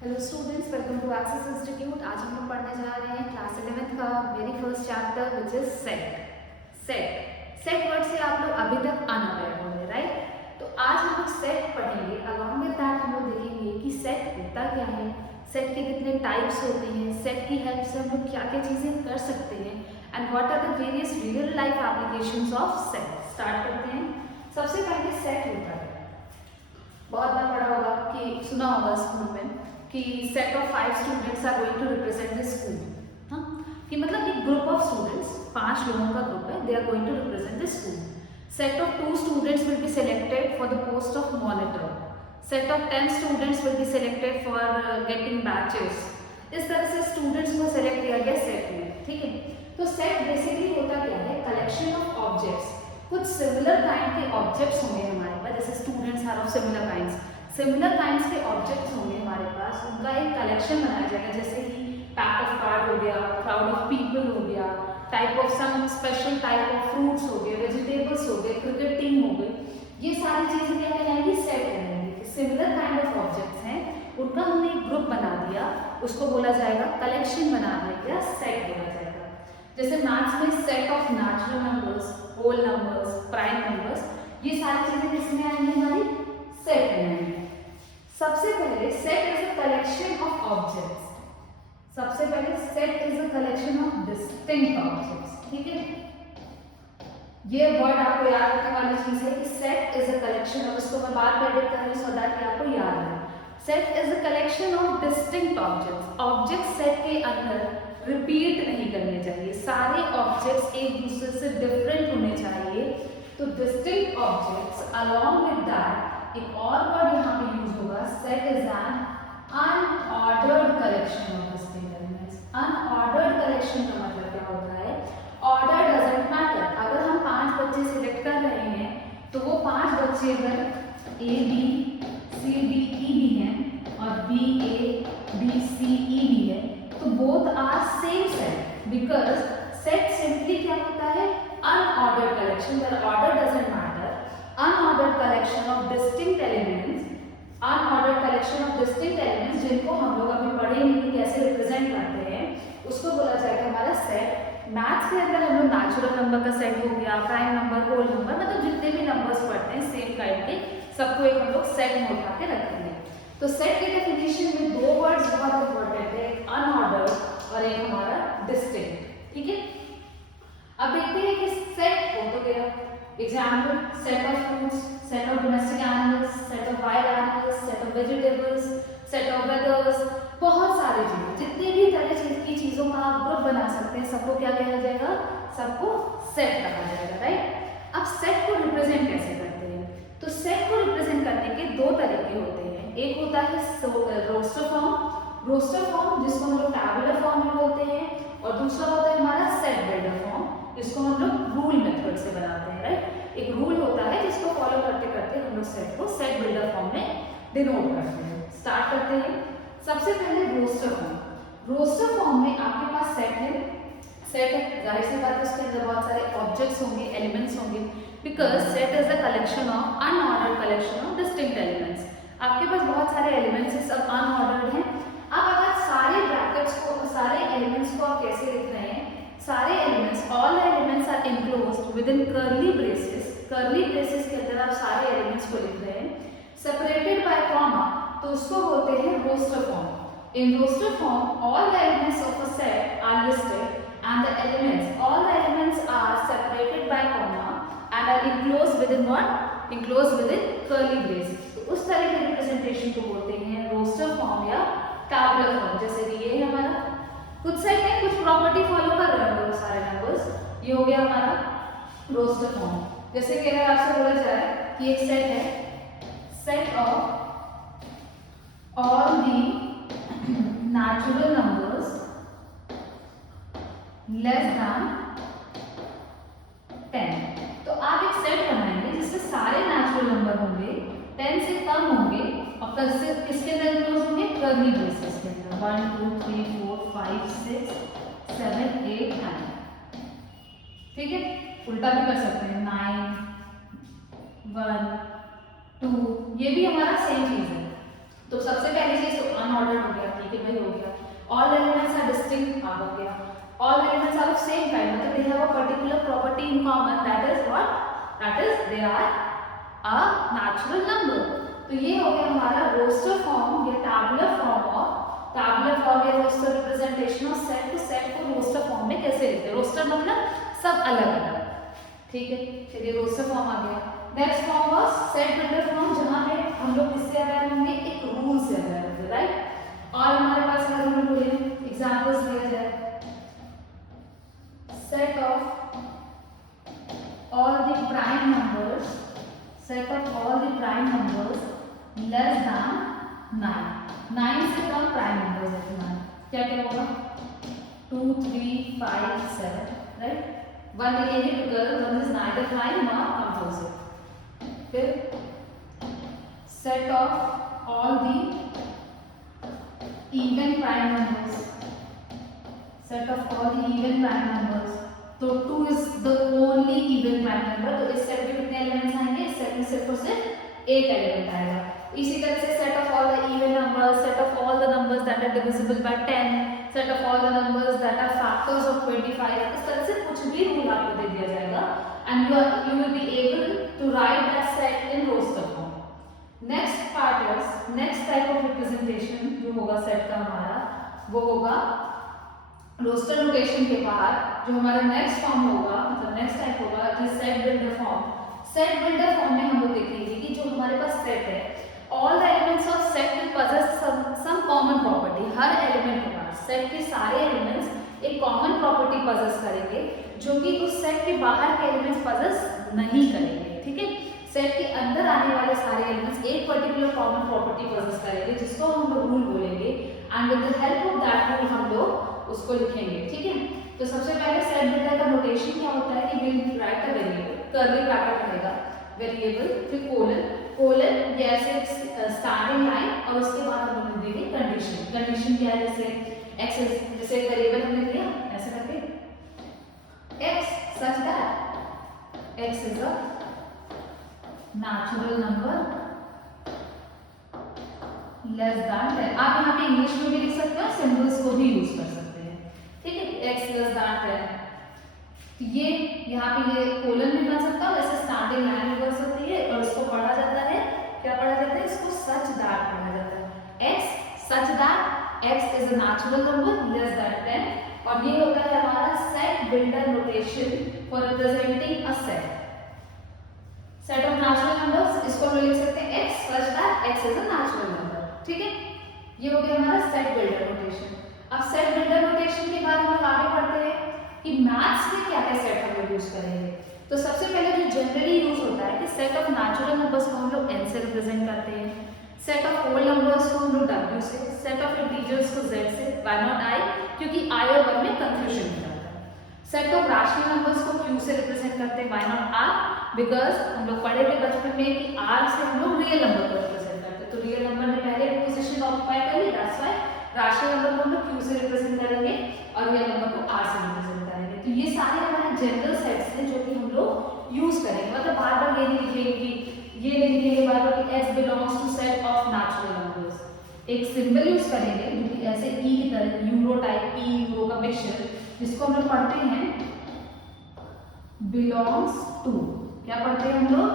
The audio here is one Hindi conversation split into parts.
Hello students, welcome to access institute. आज हम लोग पढ़ने जा रहे हैं क्लास 11th का very first chapter which is set. Set word से आप लोग अभी तक अनअवेयर होंगे, राइट? तो आज हम लोग सेट पढ़ेंगे। अलॉन्ग विद दैट हम लोग देखेंगे कि सेट होता क्या है, सेट के कितने टाइप्स होते हैं, सेट की हेल्प से हम लोग क्या क्या चीज़ें कर सकते हैं and what are the various real life applications of set. Start करते हैं। सबसे पहले सेट होता है, बहुत बार पढ़ा होगा कि सुना होगा स्कूल में कि set of 5 students are going to represent the school. हाँ, कि मतलब एक ग्रुप ऑफ स्टूडेंट्स, 5 लोगों का ग्रुप है, they are going to represent the school. Set of 2 students will be selected for the post of monitor. Set of 10 students will be selected for getting badges. इस तरह से स्टूडेंट्स को सिलेक्ट किया गया सेट में, ठीक है। तो सेट बेसिकली होता क्या है, कलेक्शन ऑफ ऑब्जेक्ट्स। कुछ सिमिलर काइंड के ऑब्जेक्ट्स होंगे हमारे पास, जैसे students are of similar kinds के ऑब्जेक्ट्स होंगे हमारे पास, उनका एक कलेक्शन बनाया जाएगा। जैसे कि पैक ऑफ कार्ड हो गया, क्राउड ऑफ पीपल हो गया, type of some special type of fruits हो गए, वेजिटेबल्स हो गए, क्रिकेट टीम हो गई। ये सारी चीजें क्या कहलाएंगी, सेट कहलाएंगी। सिमिलर काइंड ऑफ ऑब्जेक्ट्स हैं, उनका हमने एक ग्रुप बना दिया, उसको बोला जाएगा कलेक्शन बना दिया, सेट बोला जाएगा। जैसे मैथ्स में set of natural numbers, whole numbers, prime numbers, ये सारी चीजें किसमें आएंगी, हमारी सेट में आएंगी। सबसे पहले set is a collection of objects. सबसे पहले set is a collection of distinct objects, ठीक है। ये वर्ड आपको याद रखने वाली चीज है कि सेट इज अ कलेक्शन, और इसको मैं बार बार एडिट कर रही हूं सो दैट आपको याद रहे। Set is a collection of distinct objects. Object set के अंदर रिपीट नहीं करने चाहिए, सारे ऑब्जेक्ट्स एक दूसरे से डिफरेंट होने चाहिए। तो distinct objects, along with that एक और वर्ड यहाँ पे यूज होगा, set is an unordered collection of distinct elements. Unordered collection का मतलब क्या होता है, ऑर्डर डजंट मैटर। अगर हम 5 बच्चे सिलेक्ट कर रहे हैं तो वो 5 बच्चे अगर ए बी सी डी ई भी हैं और बी ए बी सी ई भी है, तो both are same set, because set simply क्या होता है, unordered collection, where order doesn't matter. Unordered collection of distinct elements, unordered collection of distinct elements, जिनको हम लोग अभी पढ़ेंगे कि कैसे रिप्रेजेंट करते हैं, उसको बोला जाएगा हमारा सेट। मैथ्स के अंदर हम लोग नेचुरल नंबर का सेट हो गया, प्राइम नंबर, होल नंबर, मतलब जितने भी नंबर्स पढ़ते हैं सेम काइंड के, सबको एक हम लोग सेट में उठा के रखेंगे। तो सेट के डेफिनेशन में 2 वर्ड्स बहुत इंपॉर्टेंट है, एक अनऑर्डर्ड और एक हमारा डिस्टिंक्ट, ठीक है। अब देखते हैं कि सेट हो तो गया। Example, set of fruits, set of domestic animals, set of wild animals, set of vegetables, set of वेदर्स, बहुत सारी चीजें, जितनी भी तरह की चीजों का आप ग्रुप बना सकते हैं, सबको क्या कहा जाएगा, सबको सेट कहा जाएगा, राइट। अब सेट को रिप्रेजेंट कैसे करते हैं, तो सेट को रिप्रेजेंट करने के 2 तरीके होते हैं। एक होता है रोस्टर फॉर्म, जिसको हम लोग टैबुलर फॉर्म में बोलते हैं, और दूसरा होता है हमारा सेट बिल्डर फॉर्म, जिसको हम लोग रूल मेथड से बनाते हैं, राइट। एक रूल होता है जिसको फॉलो करते करते हम लोग सेट को सेट बिल्डर फॉर्म में डिनोट करते हैं। स्टार्ट करते हैं। सबसे पहले रोस्टर फॉर्म। रोस्टर फॉर्म में आपके पास सेट है, जाहिर सी बात है उसके अंदर बहुत सारे ऑब्जेक्ट्स होंगे, एलिमेंट्स होंगे, because set is a collection of unordered collection of distinct elements. आपके पास बहुत सारे एलिमेंट्स हैं, सब अनऑर्डर्ड हैं। अब अगर सारे ब्रैकेट्स को, सारे एलिमेंट्स को आप कैसे लिख रहे हैं, सारे elements, all elements are enclosed within curly braces. Curly braces के अंदर आप सारे एलिमेंट्स को लिख रहे हैं, सेपरेटेड बाय कॉमा, तो उसको बोलते हैं roster form. In roster form, all the elements of a set are listed and the elements, all the elements are separated by comma and are enclosed within what? Enclosed within curly braces. तो उस तरह के रिप्रेजेंटेशन को बोलते हैं रोस्टर फॉर्म या टैबुलर फॉर्म। जैसे कि ये हमारा कुछ सेट है, कुछ प्रॉपर्टी फॉलो कर रहे हैं सारे नंबर्स, ये हो गया हमारा रोस्टर फॉर्म। जैसे कि अगर आपसे बोला जाए कि एक सेट है, set of all the natural numbers less than 10, तो आप एक सेट बनाएंगे जिससे सारे नेचुरल नंबर होंगे 10 से कम होंगे और किसके अंदर इनक्लोज होंगे, कर्ली ब्रेसेस के अंदर। 1 2 3 4 5 6 7 8 9, ठीक है। उल्टा भी कर सकते हैं, 9 1 2, ये भी हमारा सेम चीज है। तो सबसे पहली चीज तो अनऑर्डर्ड हो गया। कि भाई हो गया। ऑल एलिमेंट्स आर डिस्टिंक्ट आ गया। All elements are of same kind, मतलब they have a particular property in common, that is what, that is they are a natural number. तो ये हो गया हमारा रोस्टर फॉर्म या टैबुलर फॉर्म या रोस्टर रिप्रेजेंटेशन ऑफ सेट। तो सेट को रोस्टर फॉर्म में कैसे लिखते हैं, रोस्टर मतलब सब अलग अलग, ठीक है। चलिए रोस्टर फॉर्म आ गया। Next form was set builder form, जहां पे हम लोग किससे अवेयर होंगे, एक रूल से अवेयर होंगे, राइट। और हमारे पास अगर हम बोले एग्जांपल्स लिया जाए, set of all the prime numbers, set of all the prime numbers less than 9, 9 से कम प्राइम नंबर्स है तुम्हारे, क्या क्या होगा 2 3 5 7, राइट। 1 लिखेंगे because 1 is neither prime nor composite. फिर set of all the even prime numbers, set of all the even prime numbers, तो 2 is the only even prime number. तो इस सेट में कितने एलिमेंट्स आएंगे, इस सेट में सिर्फ और सिर्फ एक एलिमेंट आएगा। इसी तरह से set of all the even numbers, set of all the numbers that are divisible by 10, set of all the numbers that are factors of 25। इस तरह से कुछ भी रूल आपको दे दिया जाएगा and you will be able to write that set in roster form. Next part is next type of representation जो होगा सेट का हमारा, वो होगा रोस्टर नोटेशन के बाद जो हमारा नेक्स्ट फॉर्म होगा, मतलब नेक्स्ट टाइप होगा कि set builder form. Set builder form में हम लोग देखेंगे कि जो हमारे पास सेट है, all the elements of set will possess some common property. हर एलिमेंट के पास, सेट के सारे एलिमेंट्स एक कॉमन प्रॉपर्टी पजेस करेंगे जो कि उस सेट के बाहर के एलिमेंट्स पजेस नहीं करेंगे, ठीक है। सेट के अंदर आने वाले सारे एलिमेंट्स एक पर्टिकुलर कॉमन प्रॉपर्टी पजेस करेंगे जिसको हम लोग रूल बोलेंगे and with the help of that rule हम लोग उसको लिखेंगे, ठीक है। तो सबसे पहले सेट बिल्डर का नोटेशन क्या होता है कि will write a variable, curly bracket रहेगा, वेरिएबल फिर कोलन ये ऐसे स्टार्टिंग लाइन और उसके बाद हम लोग देंगे कंडीशन। कंडीशन क्या है, जैसे एक्स, जैसे वेरिएबल हमने लिया ऐसे करके x such that x is a natural number less than 10। आप यहाँ पे इंग्लिश में भी लिख सकते हो, सिंबल्स को भी यूज कर सकते हैं, ठीक है। एक्स लेस देन 10, तो ये यहाँ पे ये कोलन भी बन सकता है, वैसे स्टार्टिंग लाइन भी बन सकती है और इसको पढ़ा जाता है, क्या पढ़ा जाता है, इसको सच दैट पढ़ा जाता है। X such that x is a natural number less than 10, और ये होता है हमारा set builder notation for representing a set of natural numbers. इसको हम लिख सकते हैं x such that x is a natural number, ठीक है। ये हो गया हमारा सेट बिल्डर नोटेशन। अब सेट बिल्डर नोटेशन के बाद हम लोग आगे बढ़ते हैं कि मैथ्स में क्या क्या सेट हम लोग यूज करेंगे। तो सबसे पहले जो जनरली यूज होता है कि सेट ऑफ नेचुरल नंबर्स को हम लोग n से रिप्रेजेंट करते हैं, सेट ऑफ होल नंबर्स को हम लोग w से, सेट ऑफ इंटीजर्स को z से, व्हाई नॉट i, क्योंकि i और 1 में कंफ्यूजन हो जाता है। सेट ऑफ रैशनल नंबर्स को q से रिप्रेजेंट करते हैं, व्हाई नॉट r, बिकॉज हम लोग पढ़े थे बचपन में कि r से हम लोग रियल नंबर को रिप्रेजेंट करते हैं, तो रियल नंबर ने पहले पोजीशन ऑक्यूपाई कर ली, दैट्स व्हाई रैशनल नंबर को हम लोग q से रिप्रेजेंट करेंगे और रियल नंबर को r से रिप्रेजेंट करेंगे। तो ये सारे हमारे जनरल सेट्स हैं जो कि हम लोग यूज करेंगे, मतलब बार बार ये नहीं लिखेंगे कि ये नहीं लिखेंगे बार बार कि x belongs to set of natural numbers. एक सिंबल यूज करेंगे जो कि ऐसे e की तरह, यूरो टाइप, e यूरो का मिक्सचर, जिसको हम लोग पढ़ते हैं बिलोंग्स टू, क्या पढ़ते हैं हम लोग,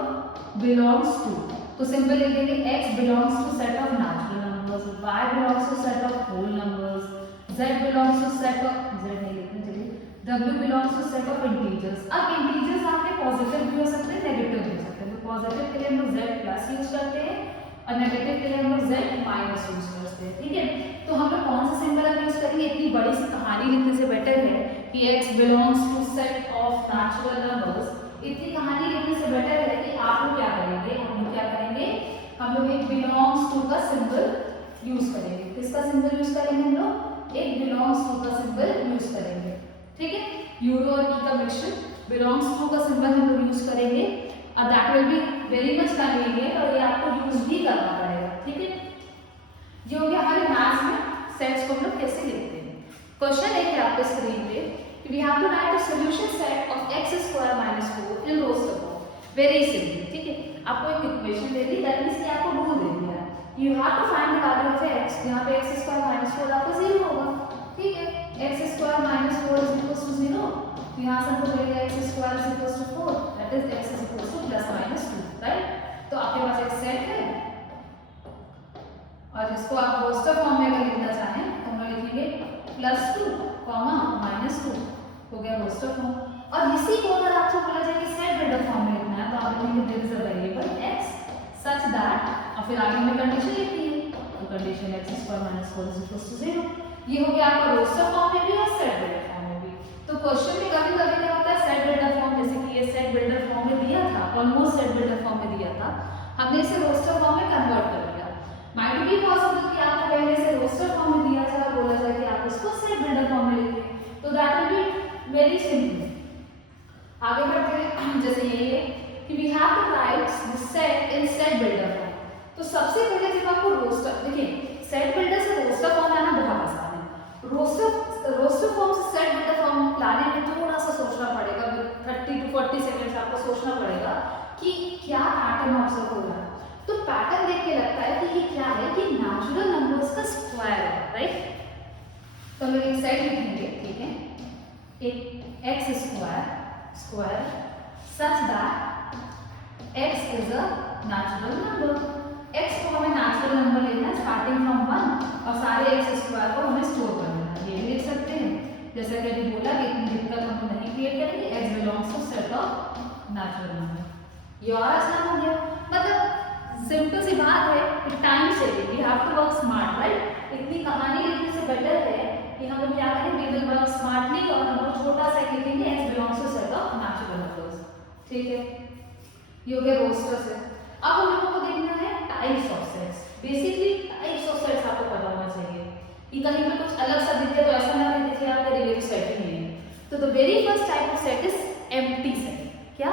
बिलोंग्स टू। तो सिंबल लिखेंगे x belongs to set of natural numbers, y belongs to set of whole numbers, z belongs to set of, z नहीं लिखना चाहिए, w belongs to set of integers. अब इंटीजर्स आपके पॉजिटिव भी हो सकते हैं, नेगेटिव भी हो सकते हैं। तो पॉजिटिव के लिए हम लोग z प्लस यूज करते हैं और नेगेटिव के लिए हम लोग z माइनस यूज करते हैं, ठीक है। तो हम लोग कौन सा सिंबल अब यूज करेंगे, इतनी बड़ी सी कहानी लिखने से बेटर है कि x belongs to set of natural numbers, इतनी कहानी लिखने से बेटर है कि आप लोग क्या करेंगे, हम लोग क्या करेंगे, हम लोग एक बिलोंग्स टू का सिंबल यूज करेंगे। किसका सिंबल यूज करेंगे, हम लोग एक बिलोंग्स टू का सिंबल यूज करेंगे, ठीक है। यूरो और ई का मिक्सचर, बिलोंग्स टू का सिंबल हम लोग यूज करेंगे और that will be very much convenient और ये आपको यूज भी करना पड़ेगा, ठीक है। ये हो गया हमारे मैथ्स में सेट्स को हम लोग कैसे लिखते हैं। क्वेश्चन एक है आपके स्क्रीन पे, we have to write a solution set of x square minus 4 in rows form, very simple, ठीक है। आपको एक इक्वेशन दे दी, दैट मींस कि आपको रूल दे दिया है you have to find the value of x। यहाँ पे x स्क्वायर माइनस 4 आपका 0 होगा, ठीक है। x square minus 4 is equal to 0, तो यहाँ से हमको मिलेगा x square is equal to 4, that is x is equal to plus minus 2, right. तो आपके पास एक सेट है और जिसको आप रोस्टर फॉर्म में अगर लिखना चाहें तो हम लिखेंगे +2, -2, हो गया रोस्टर फॉर्म। और इसी को अगर आपको बोला जाए कि सेट बिल्डर फॉर्म में लिखना है तो आप लिखेंगे there is a variable x such that, और फिर आगे में कंडीशन लिखनी है, तो condition x square minus 4 is equal to 0। ये हो गया आपका रोस्टर फॉर्म में भी और सेट बिल्डर फॉर्म में भी। तो क्वेश्चन में कभी कभी क्या होता है, सेट बिल्डर फॉर्म, जैसे कि ये सेट बिल्डर फॉर्म में दिया था, ऑलमोस्ट सेट बिल्डर फॉर्म में दिया था, हमने इसे रोस्टर फॉर्म में कन्वर्ट कर दिया। माइट बी पॉसिबल कि आपको पहले से रोस्टर फॉर्म में दिया जाए और बोला जाए कि आप इसको सेट बिल्डर फॉर्म में लिखें, तो that will be very simple. आगे बढ़ते हैं, जैसे ये है कि we have to write the set in set builder form. तो सबसे पहले जब आपको रोस्टर, देखिए सेट बिल्डर से रोस्टर फॉर्म लाना बहुत आसान है। रोस्टर फॉर्म से सेट बिल्डर फॉर्म लाने में थोड़ा सा सोचना पड़ेगा, 30 to 40 सेकंड्स आपको सोचना पड़ेगा कि क्या पैटर्न ऑब्जर्व हो रहा है। तो पैटर्न देख के लगता है कि ये क्या है कि नेचुरल नंबर्स का स्क्वायर है, राइट। तो हम लोग एक सेट लिखेंगे, ठीक है, एक x square such that x is a natural number. x को हमें नेचुरल नंबर लेना है स्टार्टिंग फ्रॉम 1 और सारे x स्क्वायर को हमें स्टोर करना है। ये भी लिख सकते हैं, जैसा कि अभी बोला कि इतनी दिक्कत हम नहीं क्रिएट करेंगे, x belongs to set of natural number. ये और आसान हो गया, मतलब सिंपल सी बात है कि टाइम चाहिए, we have to work smart, right. इतनी कहानी लिखने से बेटर है कि हम लोग क्या करें, वी विल वर्क स्मार्टली और हम लोग छोटा सा लिखेंगे x belongs to set of natural numbers, ठीक है। ये हो गया रोस्टर से। अब हम लोगों को देखना है types of sets. Basically types of sets आपको पता होना चाहिए कि कहीं पे कुछ अलग सा दिखे तो ऐसा ना दिखे आप रिलेटिव सेट ही है। तो the very first type of set is empty set. क्या?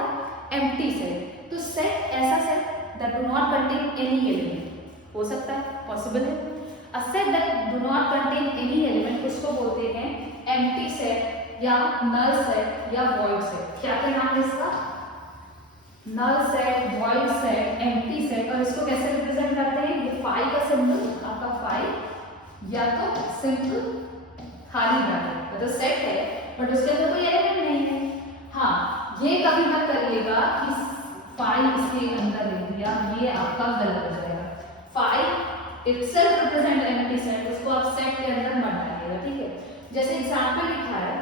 Empty set. तो सेट ऐसा set that do not contain any element हो सकता है, पॉसिबल है। A set that do not contain any element उसको बोलते हैं एम्प्टी सेट या नल सेट या वॉइड सेट। क्या क्या नाम है इसका? Null set, void set, empty set. और इसको कैसे रिप्रेजेंट करते हैं? ये फाई का सिंबल, आपका फाई या तो सिंपल खाली ब्रैकेट, मतलब सेट है बट उसके अंदर कोई एलिमेंट नहीं है। हाँ, ये कभी मत करिएगा कि फाई इसके अंदर लिख दिया, ये आपका गलत हो जाएगा। Phi itself represent empty set, उसको आप सेट के अंदर मत डालिएगा, ठीक है। जैसे एग्जांपल लिखा है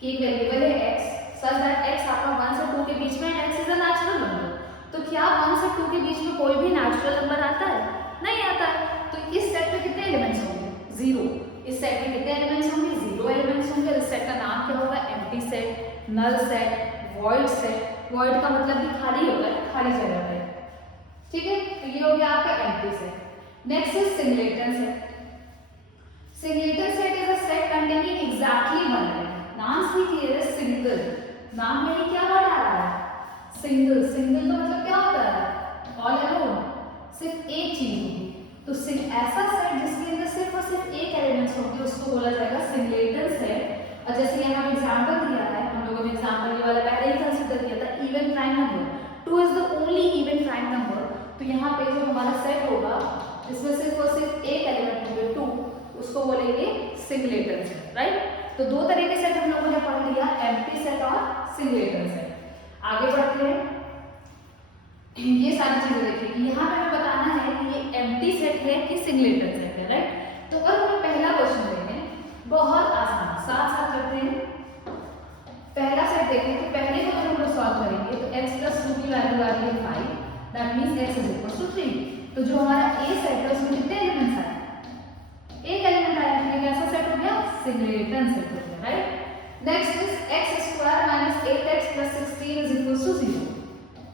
कि वेरिएबल है x such that x आपका 1 से 2 के बीच में x is a natural number. तो क्या 1 से 2 के बीच में कोई भी नेचुरल नंबर आता है? नहीं आता है। तो इस सेट में कितने एलिमेंट्स होंगे? 0। इस सेट में कितने एलिमेंट्स होंगे? 0 एलिमेंट्स होंगे। इस सेट का नाम क्या होगा? Empty set, null set, void set. Void का मतलब भी खाली होता है, खाली जगह पे, ठीक है। तो ये हो गया आपका empty set. Next is singleton set. Singleton set is a set containing exactly one element. नाम से क्लियर है, सिंगल। नाम में क्या वर्ड आ रहा है? सिंगल। सिंगल का मतलब क्या होता है? ऑल अलोन, सिर्फ एक चीज होगी। तो ऐसा सेट जिसके अंदर सिर्फ और सिर्फ एक एलिमेंट्स होंगे उसको बोला जाएगा सिंगलेटन सेट। और जैसे यहाँ एग्जांपल दिया है, हम लोगों ने एग्जांपल ये वाला पहले ही कंसीडर किया था, even prime number 2 is the only even prime number. तो यहाँ पे जो हमारा सेट होगा इसमें सिर्फ और सिर्फ एक एलिमेंट होंगे 2, उसको बोलेंगे सिंगलेटन सेट, राइट। तो दो तरह के सेट हम लोगों ने पढ़ लिया, एम्प्टी सेट और सिंगलेटन सेट। आगे बढ़ते हैं, ये सारी चीजें देखिए। यहाँ पे हमें बताना है कि ये एम्प्टी सेट है कि सिंगलेटन सेट है, राइट। तो अब हमें पहला क्वेश्चन लेते हैं, बहुत आसान, साथ साथ करते हैं। पहला सेट देखें तो पहले को जब हम लोग सॉल्व करेंगे तो x + 2 की वैल्यू आ रही है 5, दैट मींस x = 3। तो जो हमारा a सेट है उसमें कितने एलिमेंट्स आए? एक एलिमेंट आया, तो ये कैसा सेट हो गया? सिंगलेटन सेट हो गया, right. Next is x² - 8x + 16 = 0।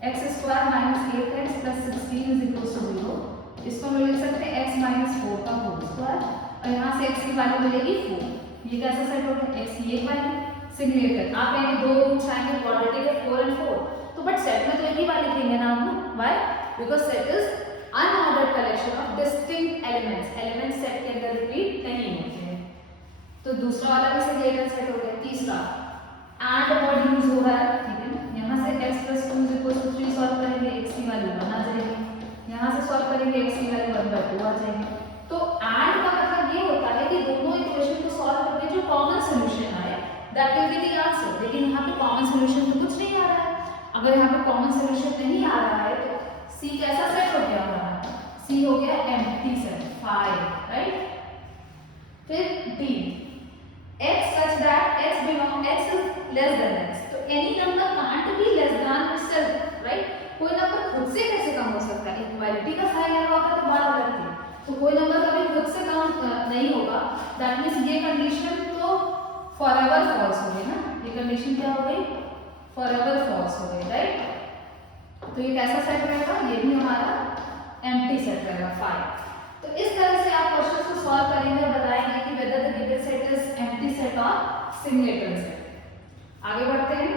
x² - 8x + 16 = 0। इसको हम लिख सकते हैं x - 4 का होल स्क्वायर और यहाँ से x की वैल्यू मिलेगी 4। ये कैसा सेट हो गया? x ये वैल्यू सिंगलेटन। आप कहेंगे दो रूट्स आएंगे क्वाड्रेटिक है 4 और 4, तो बट सेट में तो एक ही वाली लिखेंगे ना हम लोग। Why? Because set is unordered collection of distinct elements. Elements set के अंदर रिपीट नहीं होते हैं। तो दूसरा वाला भी सिंगलेटन सेट हो गया। तीसरा एंड वर्ड यूज हो रहा है, ठीक है ना। यहाँ से x + 2 = 3 सॉल्व करेंगे, x की वैल्यू 1 आ जाएगी। यहाँ से सॉल्व करेंगे x की वैल्यू 1/2 आ जाएगी। तो एंड का मतलब ये होता है कि दोनों इक्वेशन को सॉल्व करके जो कॉमन सॉल्यूशन आए that will be the answer. लेकिन यहाँ पे कॉमन सॉल्यूशन तो कुछ नहीं आ रहा है। अगर यहाँ पे कॉमन सॉल्यूशन नहीं आ रहा है तो C कैसा सेट हो गया हमारा? C हो गया एम्प्टी सेट 5, राइट। फिर D x such that x belong x is less than x, तो any number can't be less than itself, right। कोई नंबर खुद से कैसे कम हो सकता है? इक्वालिटी का साइन लगा होगा तो बात अलग थी। तो कोई नंबर कभी खुद से कम नहीं होगा। दैट मीन्स ये कंडीशन तो फॉरएवर फॉल्स हो गई ना। ये कंडीशन क्या हो गई? फॉरएवर फॉल्स हो गई, राइट। तो ये कैसा सेट रहेगा? ये भी हमारा एम्प्टी सेट रहेगा 5। तो इस तरह से आप क्वेश्चन को सॉल्व करेंगे और बताएंगे कि whether the given set is empty set और सिंगलेटन सेट। आगे बढ़ते हैं।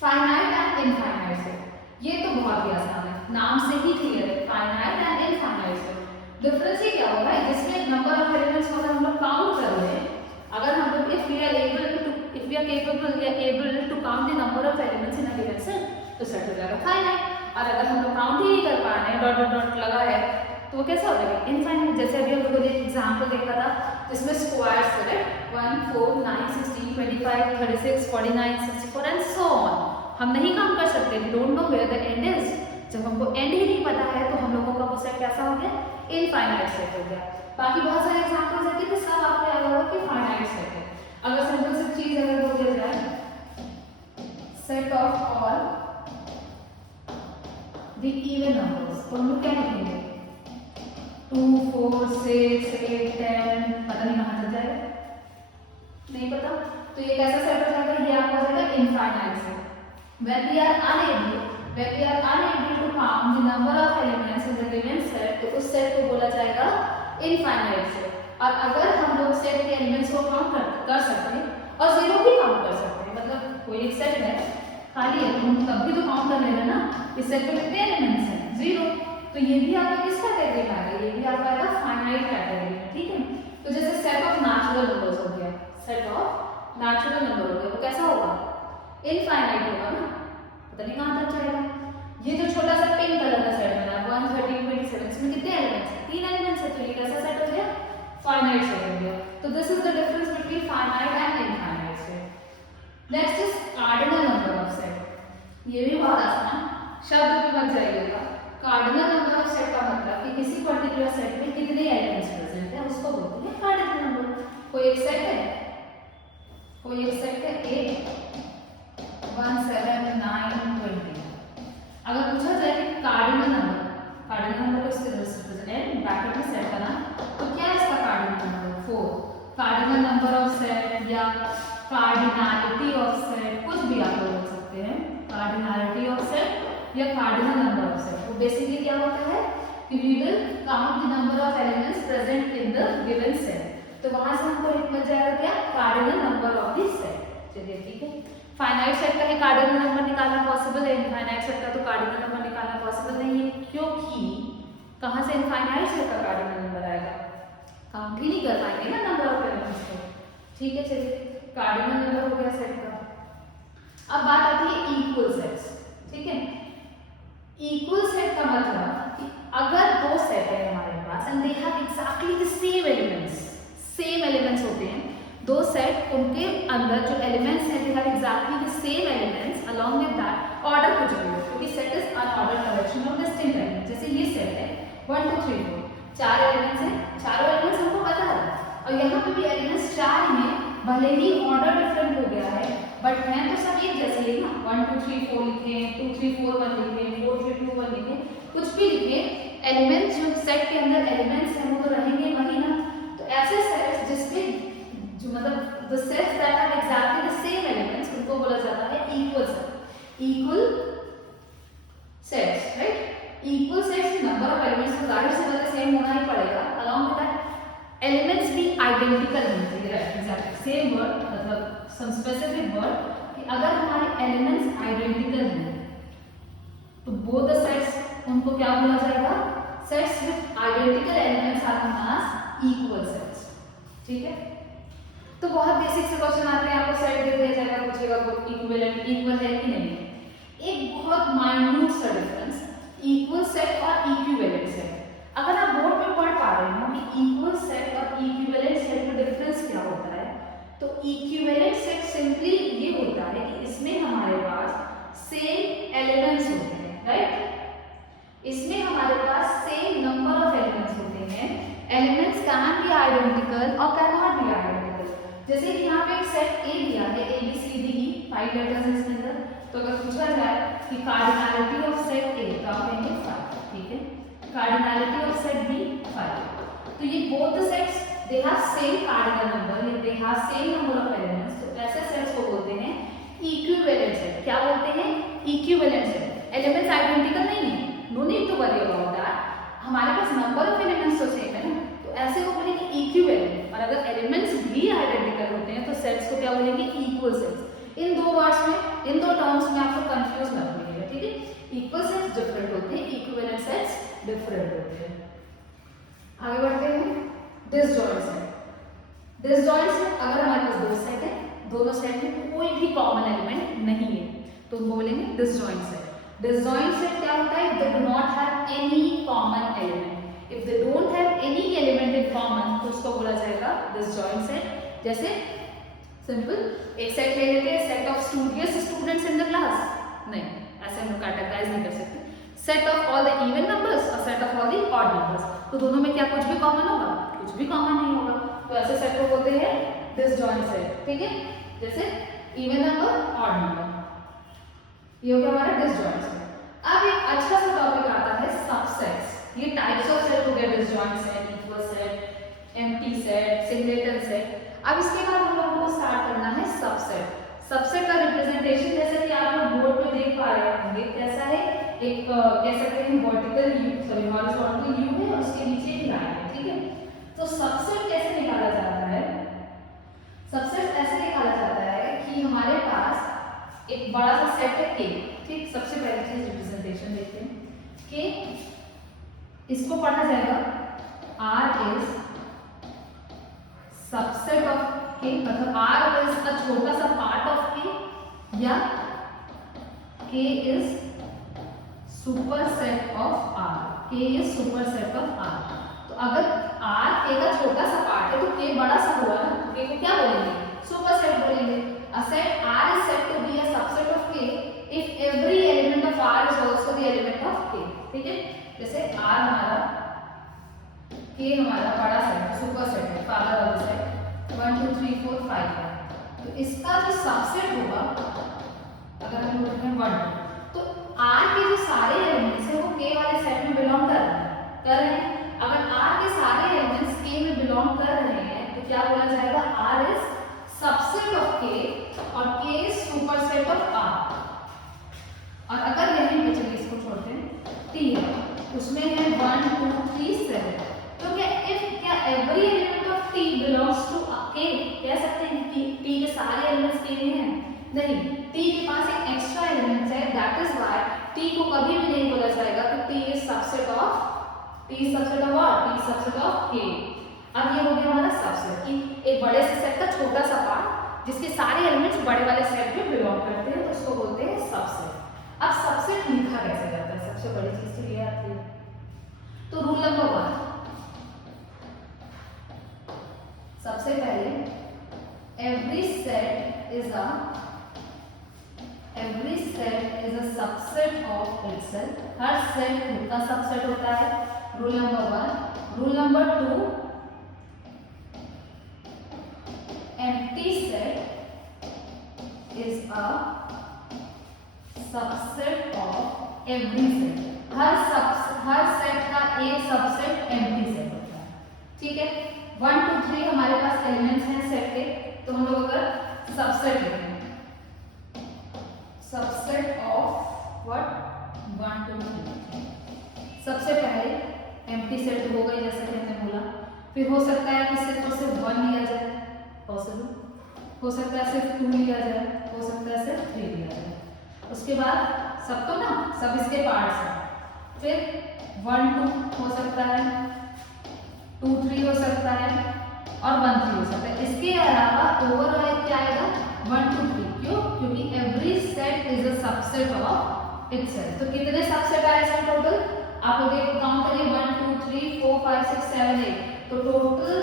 फाइनाइट एंड इनफाइनाइट सेट, ये तो बहुत ही आसान है, नाम से ही क्लियर है। Finite and infinite set difference ही क्या होगा? जिसमें नंबर ऑफ एलिमेंट्स को अगर हम लोग काउंट कर रहे हैं, अगर हम लोग if we are able to count the number of elements in a given set तो सेट हो जाएगा फाइनाइट। और अगर हम लोग काउंट ही नहीं कर पा रहे हैं, डॉट डॉट डॉट लगा है, तो वो कैसा हो जाएगा? इनफाइनाइट। जैसे अभी हम लोगों ने एग्जांपल देखा था जिसमें स्क्वायर्स थे, 1 4 9 16 25 36 49 64 एंड सो ऑन। हम नहीं काउंट कर सकते, we don't know where the end is. जब हमको एंड ही नहीं पता है तो हम लोगों का वो सेट कैसा हो गया? इनफाइनाइट सेट हो गया। बाकी बहुत सारे एग्जांपल्स हैं कि सब आपको याद होगा कि फाइनाइट सेट है। अगर सिंपल सी चीज अगर बोल दिया जाए set of all the even numbers, तो हम लोग क्या लिखेंगे? 2 4 6 8 10, पता नहीं कहाँ चल जाएगा, नहीं पता। तो ये कैसा सेट हो जाएगा? ये आपका हो जाएगा infinite set. When we are unable to count the number of elements in the given set, तो उस सेट को बोला जाएगा इनफाइनाइट सेट। और अगर हम लोग सेट के एलिमेंट्स को काउंट कर सकते हैं और जीरो भी काउंट कर सकते हैं, मतलब कोई एक सेट है खाली है तो हम तब भी तो काउंट कर लेंगे ना, इस सेट में कितने एलिमेंट्स हैं? 0। तो ये भी आपका किस कैटेगरी में आएगा? ये भी आपका आएगा फाइनाइट कैटेगरी में, ठीक है। तो जैसे सेट ऑफ नेचुरल नंबर्स हो गया, सेट ऑफ नेचुरल नंबर हो गया, वो कैसा होगा? इनफाइनाइट होगा ना, पता नहीं कहाँ तक जाएगा। ये जो छोटा सा पिंक कलर का सेट बना 1 13 27, इसमें कितने एलिमेंट्स हैं? 3 एलिमेंट्स हैं, तो ये कैसा सेट हो गया? फाइनाइट सेट हो गया। तो this is the difference between finite and infinite set. Next is cardinal number of set. ये भी बहुत आसान है, शब्द पे मत जाइएगा। कार्डिनल नंबर ऑफ सेट का मतलब कि किसी पर्टिकुलर सेट में कितने एलिमेंट्स प्रेजेंट है उसको बोलते हैं कार्डिनल नंबर। कोई एक सेट है A 1 7 9 20, अगर पूछा जाए कि कार्डिनल नंबर को इस तरह से रिप्रेजेंट ब्रैकेट में सेट करना, तो क्या है इसका cardinal number? 4। Cardinal number of set या कार्डिनैलिटी ऑफ सेट, कुछ भी आप बोल सकते हैं, कार्डिनैलिटी ऑफ सेट या कार्डिनल नंबर ऑफ सेट। तो बेसिकली क्या होता है कि we will count the number of elements present in the given set. तो वहां से हमको मिल जाएगा क्या? Cardinal number of the set. चलिए ठीक है। फाइनाइट सेट का ही कार्डिनल नंबर निकालना पॉसिबल है, इनफाइनाइट सेट का तो कार्डिनल नंबर निकालना पॉसिबल नहीं है, क्योंकि कहाँ से इनफाइनाइट सेट का कार्डिनल नंबर आएगा? काउंट ही नहीं कर पाएंगे ना नंबर ऑफ एलिमेंट्स को, ठीक है। चलिए कार्डिनल नंबर हो गया सेट का। अब बात आती है इक्वल सेट्स, ठीक है। इक्वल सेट का मतलब कि अगर दो सेट है हमारे पास and they have exactly the same elements होते हैं, दो सेट, उनके अंदर जो एलिमेंट्स हैं they have exactly the same elements, along with that order कुछ भी हो, क्योंकि set is unordered collection of distinct elements. जैसे ये सेट है 1 2 3 4, 4 एलिमेंट्स हैं, चारों एलिमेंट्स हमको पता है, और यहाँ पे भी एलिमेंट्स 4 ही हैं, भले ही ऑर्डर डिफरेंट हो गया है बट हैं तो सब एक जैसे ही ना। 1 2 3 4 लिखे, 2 3 4 1 लिखे, 4 3 2 1 लिखे, कुछ भी लिखे, एलिमेंट्स जो सेट के अंदर एलिमेंट्स हैं वो तो रहेंगे वही ना। तो ऐसे सेट्स जिसमें जो मतलब the sets that have exactly the same elements, उनको बोला जाता है equal set. Equal sets, right. Equal sets की नंबर ऑफ एलिमेंट्स तो जाहिर सी बात है सेम होना ही पड़ेगा, अलोंग विद दैट एलिमेंट्स भी आइडेंटिकल होने चाहिए, राइट। एग्जैक्टली सेम वर्ड, मतलब सम स्पेसिफिक वर्ड कि अगर हमारे एलिमेंट्स आइडेंटिकल हैं तो बोथ द सेट्स, उनको क्या बोला जाएगा? Sets with identical elements are known as equal sets, ठीक है। तो बहुत बेसिक से क्वेश्चन आते हैं, आपको सेट दे दिया जाएगा, पूछेगा वो इक्विवेलेंट इक्वल है कि नहीं। एक बहुत माइन्यूट सा डिफरेंस, इक्वल सेट और इक्विवेलेंट सेट। अगर आप बोर्ड पे पढ़ पा रहे हो कि इक्वल सेट और इक्विवेलेंट सेट में डिफरेंस क्या होता है, तो इक्विवेलेंट सेट सिंपली ये होता है कि इसमें हमारे पास सेम एलिमेंट्स होते हैं, राइट। इसमें हमारे पास सेम नंबर ऑफ एलिमेंट्स होते हैं। एलिमेंट्स कैन बी आइडेंटिकल और कैन नॉट बी आइडेंटिकल। जैसे कि यहाँ पे एक सेट ए दिया है, A B C D E, 5 letters हैं इसके अंदर। तो अगर पूछा जाए कि कार्डिनैलिटी ऑफ सेट ए, तो आप कहेंगे 5, ठीक है। Cardinality of set B 5। तो ये both the sets they have same cardinal number, they have same number of elements. तो ऐसे सेट्स को बोलते हैं इक्विवेलेंट सेट। क्या बोलते हैं? Equivalent set. एलिमेंट्स आइडेंटिकल नहीं है, no need to worry about that. हमारे पास नंबर ऑफ एलिमेंट्स तो सेम है ना, तो ऐसे को बोलेंगे इक्विवेलेंट। और अगर एलिमेंट्स भी आइडेंटिकल होते हैं तो सेट्स को क्या बोलेंगे? Equal sets. इन दो वर्ड्स में, इन दो टर्म्स में आपको कंफ्यूज मत होइएगा, ठीक है। इक्वल सेट्स डिफरेंट होते हैं, इक्विवेलेंट सेट्स डिफरेंट होते हैं। आगे बढ़ते हैं। Disjoint set. डिसजॉइंट सेट, अगर हमारे पास दो सेट है, दोनों सेट में कोई भी कॉमन एलिमेंट नहीं है, तो उनको बोलेंगे डिसजॉइंट सेट। डिसजॉइंट सेट क्या होता है? They do not have any common element. If they don't have any element in common तो उसको बोला जाएगा डिसजॉइंट सेट। जैसे सिंपल एक सेट ले लेते हैं, set of studious students in the class. नहीं, ऐसे हम कैटेगराइज नहीं कर सकते। Set of all the even numbers और set of all the odd numbers, तो दोनों में क्या कुछ भी कॉमन होगा? कुछ भी कॉमन नहीं होगा। तो ऐसे सेट को बोलते हैं डिसजॉइंट सेट, ठीक है। जैसे इवन नंबर, ऑड नंबर, ये हो गया हमारा डिसजॉइंट सेट। अब एक अच्छा सा टॉपिक आता है सबसेट्स। ये टाइप्स ऑफ सेट हो गया, disjoint set, equal set, empty set, singleton set. अब इसके बाद हम लोगों को स्टार्ट करना है सबसेट। सबसेट का रिप्रेजेंटेशन जैसे कि आप लोग बोर्ड पे देख पा रहे होंगे कैसा है, एक कह सकते हैं vertical you, sorry horizontal you है और उसके नीचे एक लाइन है, ठीक है। तो सबसेट कैसे निकाला जाता है? सबसेट ऐसे निकाला जाता है कि हमारे पास एक बड़ा सा सेट है के, ठीक। सबसे पहले चीज रिप्रेजेंटेशन देखते हैं कि इसको पढ़ा जाएगा R इज सबसेट ऑफ के, मतलब R इज अ छोटा सा पार्ट ऑफ के, या K is superset of R। K is superset of R। तो अगर R K का छोटा सा पार्ट है तो K बड़ा सा हुआ ना, तो K को क्या बोलेंगे? सुपरसेट बोलेंगे। A set R is said to be a subset of K if every element of R is also the element of K, ठीक है। जैसे R हमारा, K हमारा बड़ा सेट, सुपरसेट है, फादर वाला सेट 1 2 3 4 5 है। तो इसका जो सबसेट होगा, अगर हम लोग हैं 1, तो R के जो सारे एलिमेंट्स हैं वो K वाले सेट में बिलोंग कर रहे हैं। अगर R के सारे एलिमेंट्स K में बिलोंग कर रहे हैं तो क्या बोला जाएगा? R is subset of K और K is superset of R। और अगर यहीं पे चलिए इसको छोड़ते हैं, T है, उसमें है 1 2 3 7, तो क्या every element of T belongs to K? कह सकते हैं कि T के सारे एलिमेंट्स K में हैं? नहीं, T के पास एक एक्स्ट्रा एलिमेंट है, दैट इज व्हाई T को कभी भी नहीं बोला जाएगा कि T is subset of K। अब ये हो गया हमारा सबसेट कि एक बड़े से सेट का छोटा सा पार्ट जिसके सारे एलिमेंट्स बड़े वाले सेट में बिलोंग करते हैं, तो उसको बोलते हैं सबसेट। अब सबसेट लिखा कैसे जाता है? सबसे बड़ी चीज तो ये आती है। तो रूल नंबर 1, सबसे पहले every set is a subset of itself. Her set खुद का सबसेट होता है, rule number 1। Rule number 2, empty set is a subset of every set। Her set का एक सबसेट empty set होता है, ठीक है। 1 2 3 हमारे पास एलिमेंट्स हैं सेट के, तो हम लोग अगर सबसेट लिखें, सबसेट ऑफ व्हाट 1 2 3, सबसे पहले एम्प्टी सेट हो गई जैसे कि हमने बोला। फिर हो सकता है कि सिर्फ 1 लिया जाए, पॉसिबल हो सकता है सिर्फ 2 लिया जाए, हो सकता है सिर्फ 3 लिया जाए। उसके बाद सब तो ना, सब इसके पार्ट्स हैं। फिर 1 2 हो सकता है, 2 3 हो सकता है और 1 3 हो सकता है। इसके अलावा ओवरऑल क्या आएगा? 1 2 3। क्यों? क्योंकि every set is a subset of itself। तो कितने सबसेट आए इसमें टोटल? आप लोग एक काउंट करिए 1 2 3 4 5 6 7 8। तो टोटल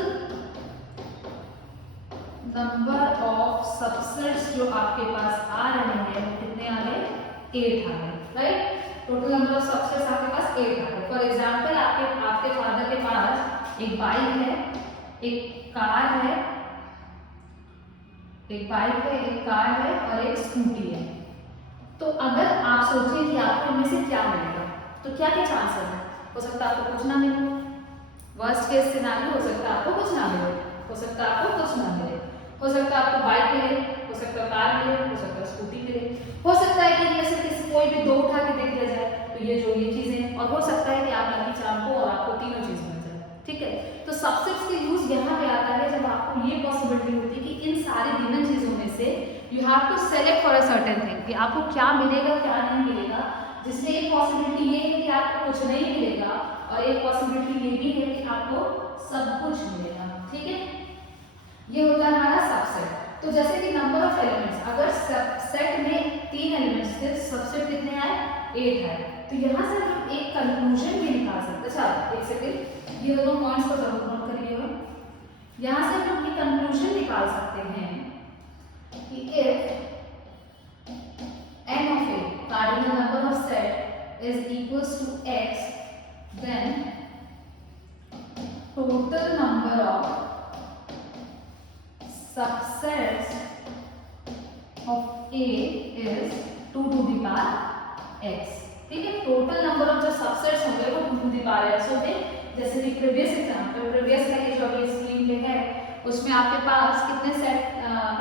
नंबर ऑफ सबसेट्स जो आपके पास आ रहे हैं वो कितने आ गए? 8 आ गए, right? Total number of subsets आपके पास 8 आ गए। फॉर एग्जांपल आपके फादर के पास एक बाइक है, एक कार है, एक बाइक है, एक कार है और एक स्कूटी है। तो अगर आप सोचें कि आपको इनमें से क्या मिलेगा, तो क्या क्या चांसेस है? हो सकता है आपको कुछ ना मिले, वर्स्ट केस सिनेरियो हो सकता है आपको कुछ ना मिले, हो सकता है आपको कुछ ना मिले, हो सकता है आपको बाइक मिले, हो सकता है कार मिले, हो सकता है स्कूटी मिले, हो सकता है कि इनमें से किसी कोई भी दो उठा के देख लिया जाए, तो ये चीजें, और हो सकता है कि आप लकी चार्म को और आपको तीनों चीज मिल जाए, ठीक है? तो सबसेट्स के यूज यहाँ पे आता है जब आपको ये पॉसिबिलिटी होती है कि इन सारी गिवन चीजों में से you have to select for a certain thing, कि आपको क्या मिलेगा क्या नहीं मिलेगा, जिसमें एक पॉसिबिलिटी ये है कि आपको कुछ नहीं मिलेगा और एक पॉसिबिलिटी ये भी है कि आपको सब कुछ मिलेगा, ठीक है? ये होता है हमारा सबसेट। तो जैसे कि नंबर ऑफ एलिमेंट्स, अगर सेट में 3 एलिमेंट्स थे, सबसेट कितने आए? 8 आए। तो यहाँ से हम एक कंक्लूजन भी निकाल सकते हैं। चलो एक सेकंड, ये दोनों पॉइंट्स को जरूर नोट करिएगा। यहाँ से हम ये कंक्लूजन निकाल सकते हैं कि if n of a cardinal number of set is equals to x, then total number of subsets of A is 2 to the power x, ठीक है? टोटल नंबर ऑफ जो सबसेट्स होंगे वो 2 to the power x होंगे। जैसे कि प्रीवियस एग्जांपल, प्रीवियस का ये जो अभी स्क्रीन पे है, उसमें आपके पास कितने सेट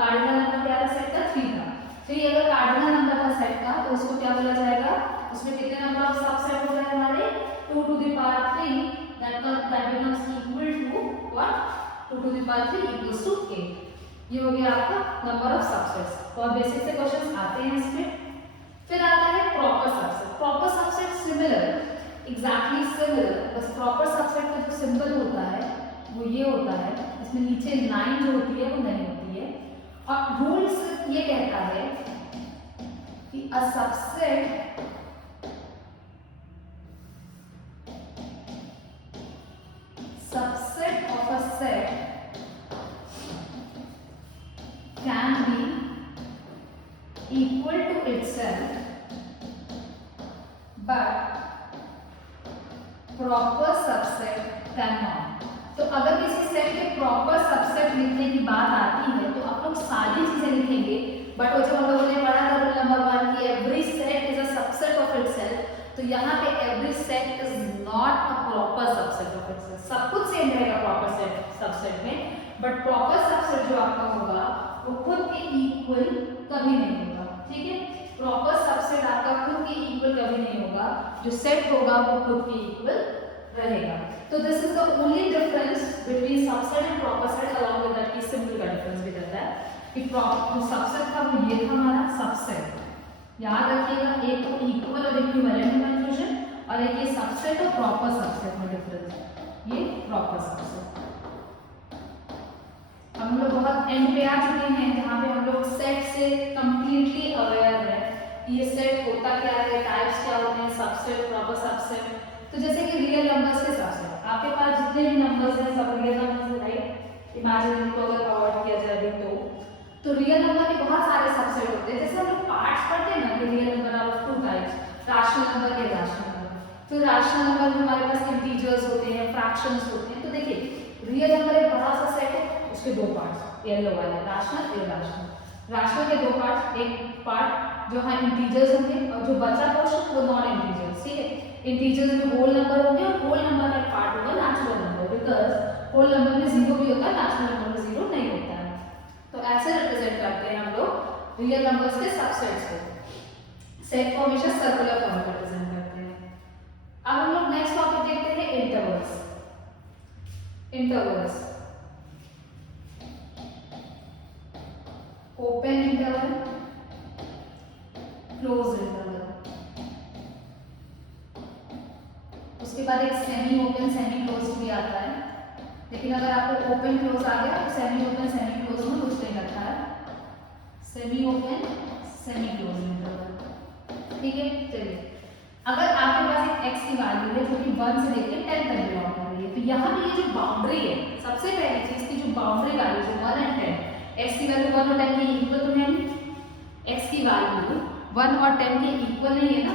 कार्डिनल नंबर क्या था? सेट का 3 था। तो ये अगर कार्डिनल नंबर था सेट का, तो उसको क्या बोला जाएगा? उसमें कितने नंबर ऑफ सबसेट हो गए हमारे? 2 to the power 3, that becomes equal to what? 2 to the power 3 equals to 8। ये हो गया आपका नंबर ऑफ सबसेट्स। तो अब बेसिक से क्वेश्चंस आते हैं इसमें। फिर आता है proper subset. Proper subset similar, exactly similar, बस प्रॉपर सबसेट का जो सिंबल होता है वो ये होता है, इसमें नीचे लाइन जो होती है वो नहीं होती है। और रूल सिर्फ ये कहता है कि a subset of a set can be equal to itself, but proper subset cannot। तो अगर किसी सेट के प्रॉपर सबसेट लिखने की बात आती है तो आप लोग सारी चीजें लिखेंगे, बट वो जो हम लोगों ने पढ़ा था रूल नंबर 1 की every set is a subset of itself, तो यहाँ पे every set is not a proper subset of itself. सब कुछ सेम रहेगा प्रॉपर सेट सबसेट में, बट प्रॉपर सबसेट जो आपका होगा वो खुद के इक्वल कभी नहीं होगा, ठीक है? प्रॉपर सबसेट आपका खुद के इक्वल कभी नहीं होगा, जो सेट होगा वो खुद के इक्वल रहेगा। तो this is the only difference between subset and proper set, along with that की सिंबल का डिफरेंस भी रहता है कि प्रॉपर सबसेट था वो ये था हमारा सबसेट, याद रखिएगा, एक तो इक्वल और इक्विवेलेंट में कंफ्यूजन, और एक ये सबसेट और प्रॉपर सबसेट में डिफरेंस है, ये प्रॉपर सबसेट। हम लोग बहुत एंड पे आ चुके हैं जहाँ पे हम लोग सेट से कंप्लीटली अवेयर है कि ये सेट होता क्या है, टाइप्स क्या होते हैं, सबसेट, प्रॉपर सबसेट। तो जैसे कि रियल नंबर्स के सबसेट, आपके पास जितने भी नंबर्स हैं सब रियल नंबर्स हैं, राइट? इमेजिनरी को अगर अवॉइड किया जाए तो रियल नंबर के बहुत सारे सबसेट होते हैं। जैसे हम लोग पार्ट्स पढ़ते हैं ना कि real number are of 2 types, rational number या इरेशनल नंबर। तो राशनल नंबर में हमारे पास इंटीजर्स होते हैं, फ्रैक्शंस होते हैं। तो देखिए रियल नंबर एक बड़ा सा सेट है, उसके दो पार्ट्स येलो वाले, राशनल इरेशनल। राशनल के दो पार्ट, एक पार्ट जो है इंटीजर्स होंगे और जो बचा पोर्शन वो नॉन इंटीजर्स, ठीक है? इंटीजर्स में होल नंबर होंगे और होल नंबर का पार्ट होगा natural number, because whole number में जीरो भी होता है, नेचुरल नंबर में जीरो नहीं होता है। तो ऐसे रिप्रेजेंट करते हैं हम लोग रियल नंबर्स के सबसेट्स को। सेट को हमेशा सर्कुलर फॉर्म में रिप्रेजेंट करते हैं। अब हम लोग नेक्स्ट टॉपिक देखते हैं intervals. Intervals, open interval, close interval, उसके बाद एक सेमी ओपन सेमी क्लोज भी आता है, लेकिन अगर आपको ओपन क्लोज आ गया तो सेमी ओपन सेमी क्लोज में कुछ नहीं रखा है, semi open semi close interval. ठीक है, चलिए अगर आपके पास एक x की वैल्यू है जो कि 1 से लेकर 10 तक बिलोंग कर रही है, तो यहाँ पे ये जो बाउंड्री है, सबसे पहली चीज की जो बाउंड्री वैल्यू है 1 और 10, x की वैल्यू 1 और 10 के इक्वल तो है नहीं, x की वैल्यू 1 और 10 के इक्वल नहीं है ना।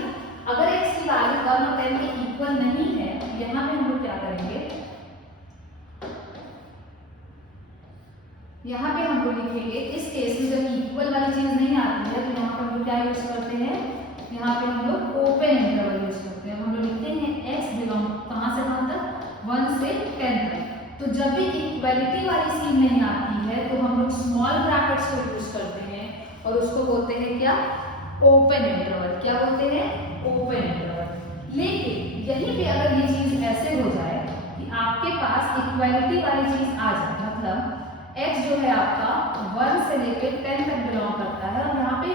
अगर x की वैल्यू 1 और 10 के इक्वल नहीं है, यहाँ पे हम लोग क्या करेंगे, यहाँ पे हम लोग लिखेंगे, इस केस में जब इक्वल वाली चीज नहीं आती है तो यहाँ पर हम लोग क्या यूज करते हैं, यहाँ पे हम लोग ओपन इंटरवल यूज करते हैं। हम लोग लिखते हैं x बिलोंग कहाँ से कहाँ तक, 1 से 10 तक। तो जब भी इक्वालिटी वाली चीज नहीं आती है तो हम लोग स्मॉल ब्रैकेट्स को यूज करते हैं और उसको बोलते हैं क्या, ओपन इंटरवल। क्या बोलते हैं, ओपन इंटरवल। लेकिन यहीं पे अगर ये चीज ऐसे हो जाए कि आपके पास इक्वालिटी वाली चीज आ जाए, मतलब x जो है आपका 1 से लेकर 10 तक बिलोंग करता है और यहाँ पे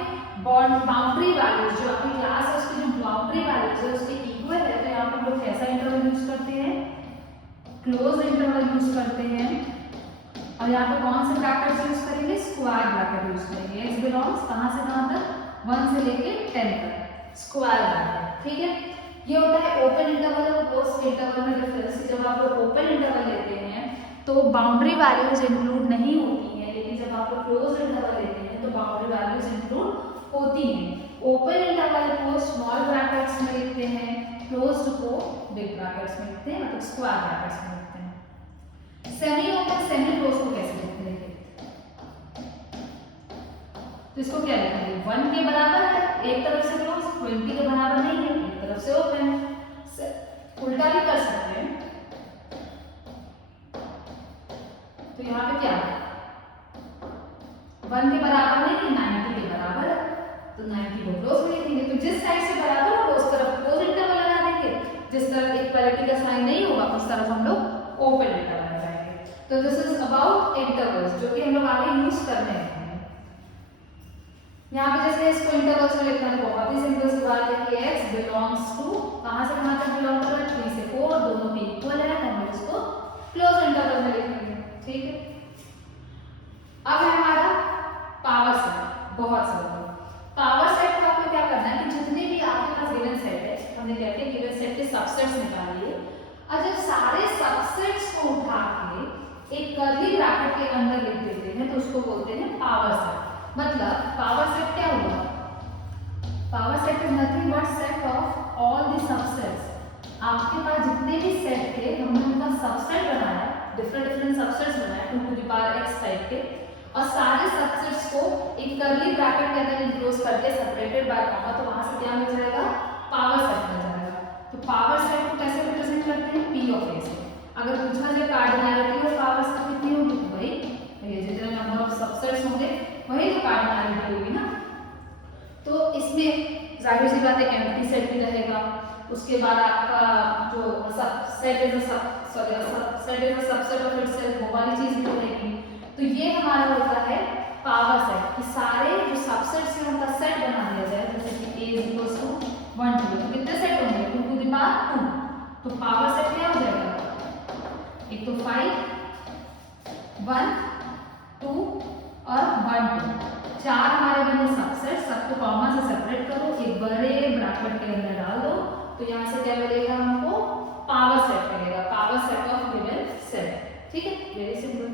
बाउंड्री वैल्यूज जो आपकी क्लास है उसकी जो बाउंड्री वैल्यूज है उसके इक्वल है, तो यहाँ पर हम लोग कैसा इंटरवल यूज करते हैं, क्लोज इंटरवल यूज करते हैं। और यहाँ पे कौन से ब्रैकेट्स यूज करेंगे, स्क्वायर ब्रैकेट यूज करेंगे। x बिलोंग्स कहाँ से कहाँ तक, 1 से लेकर 10 तक, स्क्वायर ब्रैकेट। ठीक है, ये होता है ओपन इंटरवल और क्लोज इंटरवल में डिफरेंस। जब आप ओपन इंटरवल लेते हैं तो बाउंड्री वैल्यूज इंक्लूड नहीं होती हैं, लेकिन जब आप क्लोज इंटरवल लेते हैं तो बाउंड्री वैल्यूज इंक्लूड होती हैं। ओपन इंटरवल को स्मॉल ब्रैकेट्स में लिखते हैं, क्लोज्ड को बिग ब्रैकेट्स में लिखते हैं, मतलब स्क्वायर ब्रैकेट्स में लिखते हैं। सेमी ओपन सेमी क्लोज को कैसे लिखते हैं, तो इसको क्या लिखेंगे, 1 के बराबर है एक तरफ से क्लोज, 20 के बराबर नहीं है एक तरफ से ओपन। उल्टा भी कर सकते हैं, तो यहाँ पे क्या है, 1 के बराबर नहीं है, 90 के बराबर है, तो 90 को क्लोज में लिखेंगे। तो जिस साइड से बराबर होगा उस तरफ क्लोज इंटरवल लगा देंगे, जिस तरफ इक्वालिटी का साइन नहीं होगा उस तरफ हम लोग ओपन इंटरवल लगाएंगे। तो दिस इज अबाउट इंटरवल्स, जो कि हम लोग आगे यूज करने हैं। यहाँ पे जैसे इसको इंटरवल्स में लिखना है, बहुत ही सिंपल सी बात है कि x बिलोंग्स टू कहाँ से कहाँ तक बिलोंग कर रहा है, 3 से 4, दोनों के इक्वल है, तो हम इसको क्लोज इंटरवल में लिखेंगे। ठीक है, अब है हमारा पावर सेट। बहुत सिंपल, पावर सेट को आपको क्या करना है कि जितने भी आपके पास गिवन सेट है, हमने कहते हैं गिवन सेट के सबसेट्स निकालिए, और जब सारे सबसेट्स को उठा के एक कर्ली ब्रैकेट के अंदर लिख देते हैं तो उसको बोलते हैं पावर सेट। मतलब पावर सेट क्या होगा, power set is nothing but set of all the subsets. आपके पास जितने भी सेट थे हमने उनका सबसेट बनाया, डिफरेंट सबसेट्स बनाए 2 to the power x type के, और सारे सबसेट्स को एक कर्ली ब्रैकेट के अंदर इनक्लोज करके सेपरेटेड बाय कॉमा, तो वहां से क्या मिल जाएगा, पावर सेट मिल जाएगा। तो पावर सेट को कैसे रिप्रेजेंट करते हैं, p ऑफ a से। अगर पूछना जाए कार्डिनैलिटी ऑफ पावर सेट कितनी होगी, तो वही ये जितने नंबर ऑफ सबसेट्स होंगे वही तो कार्डिनैलिटी होगी ना। तो इसमें जाहिर सी बात है एम्प्टी सेट भी रहेगा, उसके बाद आपका जो set is a subset of itself, वो वाली चीज भी रहेगी। तो ये हमारा होता है पावर सेट, कि सारे जो सबसेट्स हैं उनका सेट बना दिया जाए, जैसे कि a = 1 2, तो कितने सेट होंगे, 2 to the power 2। तो पावर सेट क्या हो जाएगा, एक तो 5 1 2 और 1 2, 4 हमारे बने सबसेट, सबको कॉमा से सेपरेट करो, एक बड़े ब्रैकेट के अंदर डाल दो, तो यहाँ से क्या मिलेगा हमको, पावर सेट मिलेगा, power set of given set. ठीक है, very simple.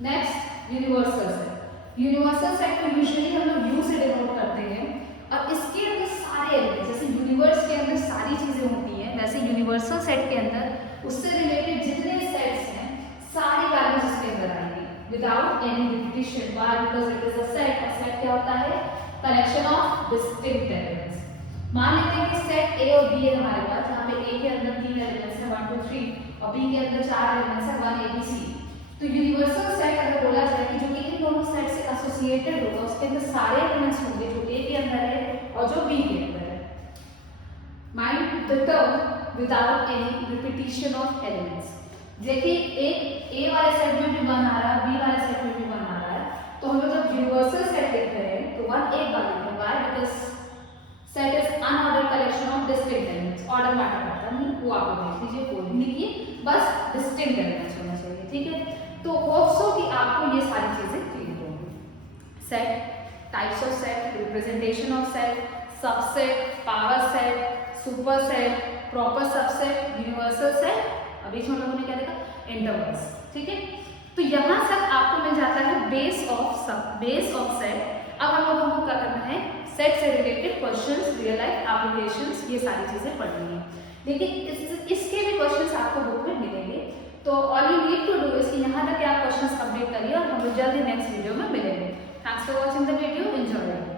Next universal set. Universal set को यूजुअली हम लोग यू से डिनोट करते हैं, और इसके अंदर सारे एलिमेंट्स, जैसे यूनिवर्स के अंदर सारी चीजें होती हैं, वैसे यूनिवर्सल सेट के अंदर उससे रिलेटेड जितने सेट्स हैं सारी वैल्यूज इसके अंदर आएंगी without any repetition. Why, because it is a set. और सेट क्या होता है, कलेक्शन ऑफ डिस्टिंक्ट एलिमेंट्स। मान लेते हैं कि सेट ए और बी है हमारे पास, जहाँ पे ए के अंदर 3 एलिमेंट्स हैं 1 2 3, और बी के अंदर 4 एलिमेंट्स हैं 1 a b c। तो यूनिवर्सल सेट अगर बोला जाए कि जो कि इन दोनों सेट से एसोसिएटेड होगा, उसके अंदर सारे एलिमेंट्स होंगे जो ए के अंदर है और जो बी के अंदर है। Mind the term without any repetition of elements. देखिए एक ए वाले सेट में भी 1 आ रहा है, बी वाले सेट में भी 1 आ रहा है, तो हम लोग जब यूनिवर्सल सेट लिख रहे हैं तो 1 एक बार लिखेंगे। Why, because set is unordered collection of distinct elements. Order matter करता नहीं, वो आप लोग देख लीजिए, कोई भी लिखिए, बस डिस्टिंक्ट एलिमेंट्स होना चाहिए। ठीक है, तो होप सो कि आपको ये सारी चीजें क्लियर होंगी। Set, types of set, representation of set, subset, power set, super set, proper subset, universal set, अभी हम लोगों ने क्या देखा, इंटरवल्स। ठीक है, तो यहाँ तक आपको मिल जाता है बेस ऑफ सेट। अब हम लोगों को क्या करना है, सेट से related questions, real life applications, ये सारी चीजें पढ़नी है। देखिए इसके भी क्वेश्चंस आपको बुक में मिलेंगे, तो all you need to do is कि यहाँ तक आप क्वेश्चंस कंप्लीट करिए और हम लोग जल्दी नेक्स्ट वीडियो में मिलेंगे। Thanks for watching the video, enjoy.